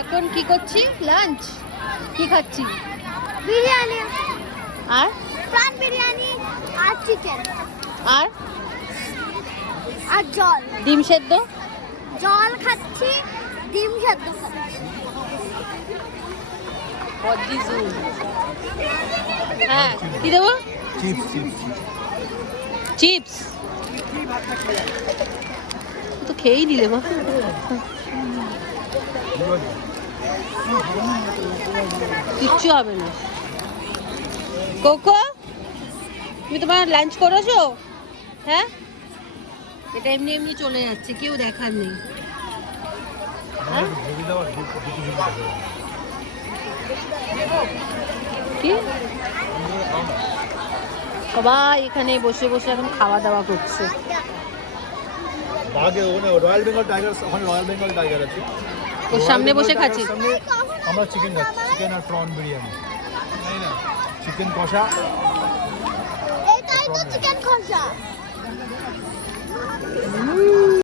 এখন কি করছি? লাঞ্চ। কি খাচ্ছি? বিরিয়ানি আর প্রাণ বিরিয়ানি আর চিকেন আর আর জল ডিম সেদ্ধ। জল খাচ্ছি ডিম সেদ্ধ খাচ্ছি হ্যাঁ, কি দেবো? চিপস তো খেয়েই দিলে মা। কিচ্ছু হবে না। কোকো, তুমি তোমার লাঞ্চ করেছো? হ্যাঁ, এটা এমনি এমনি চলে যাচ্ছে, কেউ দেখার নেই। হ্যাঁ? কি সবাই এখানে বসে বসে এখন খাওয়া দাওয়া করছে। রয়্যাল বেঙ্গল টাইগার, ওখানে রয়্যাল বেঙ্গল টাইগার আছে। ওর সামনে বসে খাচ্ছি। আমরা চিকেন খাচ্ছি, চিকেন আর প্রন বিরিয়ানি, চিকেন কষা। এটাই তো চিকেন কষা।